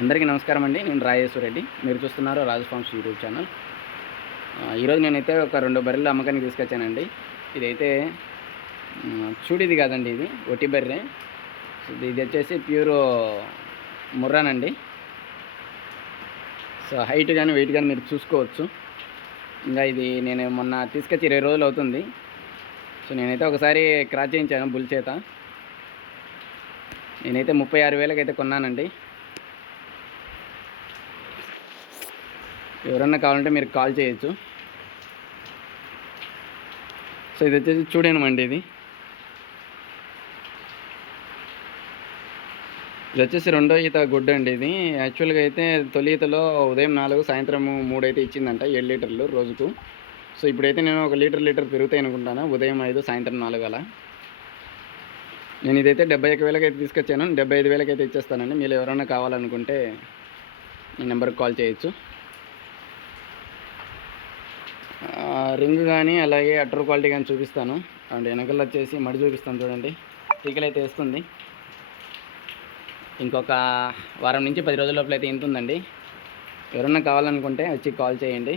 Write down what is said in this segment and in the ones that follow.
అందరికీ నమస్కారం అండి. నేను రాజేశ్వర రెడ్డి. మీరు చూస్తున్నారు రాజు ఫార్మ్స్ యూట్యూబ్ ఛానల్. ఈరోజు నేనైతే ఒక 2 బర్రెలు అమ్మకానికి తీసుకొచ్చానండి. ఇదైతే చూడిది కాదండి, ఇది ఒట్టి బర్రె. ఇది వచ్చేసి ప్యూర్ ముర్రానండి. సో హైట్ కానీ వెయిట్ కానీ మీరు చూసుకోవచ్చు. ఇంకా ఇది నేను మొన్న తీసుకొచ్చి 20 రోజులు అవుతుంది. సో నేనైతే ఒకసారి క్రాస్ చేయించాను బుల్ చేత. నేనైతే 36,000కి అయితే కొన్నానండి. ఎవరన్నా కావాలంటే మీరు కాల్ చేయొచ్చు. సో ఇది వచ్చేసి చూడేనమండి. ఇది వచ్చేసి రెండో ఈత గుడ్డ అండి. ఇది యాక్చువల్గా అయితే తొలి ఈతలో ఉదయం 4, సాయంత్రం 3 అయితే ఇచ్చిందంట, 7 లీటర్లు రోజుకు. సో ఇప్పుడైతే నేను 1 లీటర్ పెరుగుతాయి అనుకుంటాను. ఉదయం 5, సాయంత్రం 4 అలా. నేను ఇదైతే 71,000కి అయితే తీసుకొచ్చాను. 75,000కి అయితే ఇచ్చేస్తానండి. మీరు ఎవరైనా కావాలనుకుంటే ఈ నెంబర్కి కాల్ చేయొచ్చు. రింగ్ కానీ అలాగే అటర్ క్వాలిటీ కానీ చూపిస్తాను. అండ్ వెనకల్లో వచ్చేసి మడి చూపిస్తాను చూడండి. టీకలు అయితే వేస్తుంది. ఇంకొక వారం నుంచి 10 రోజుల లోపల అయితే ఇంతుందండి. ఎవరన్నా కావాలనుకుంటే వచ్చి కాల్ చేయండి.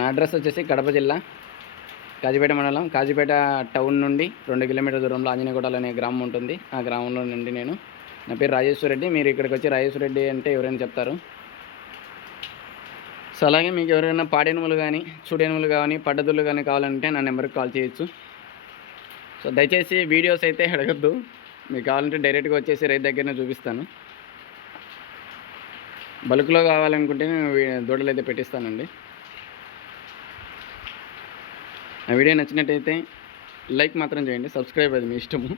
నా అడ్రస్ వచ్చేసి కడప జిల్లా కాజీపేట మండలం, కాజీపేట టౌన్ నుండి 2 కిలోమీటర్ల దూరంలో ఆంజనేయకోటలు అనే గ్రామం ఉంటుంది. ఆ గ్రామంలో నుండి నా పేరు రాజేశ్వర రెడ్డి. మీరు ఇక్కడికి వచ్చి రాజేశ్వర రెడ్డి అంటే ఎవరైనా చెప్తారు. సో అలాగే మీకు ఎవరైనా పాడేనుములు కానీ, చూడేనుములు కానీ, పడ్డదులు కానీ కావాలంటే నా నెంబర్కి కాల్ చేయొచ్చు. సో దయచేసి వీడియోస్ అయితే అడగద్దు. మీకు కావాలంటే డైరెక్ట్గా వచ్చేసి రైతు దగ్గరనే చూపిస్తాను. బల్క్లో కావాలనుకుంటే నేను దూడలు అయితే పెట్టిస్తానండి. ఆ వీడియో నచ్చినట్టయితే లైక్ మాత్రం చేయండి. సబ్స్క్రైబ్ అది మీ ఇష్టము.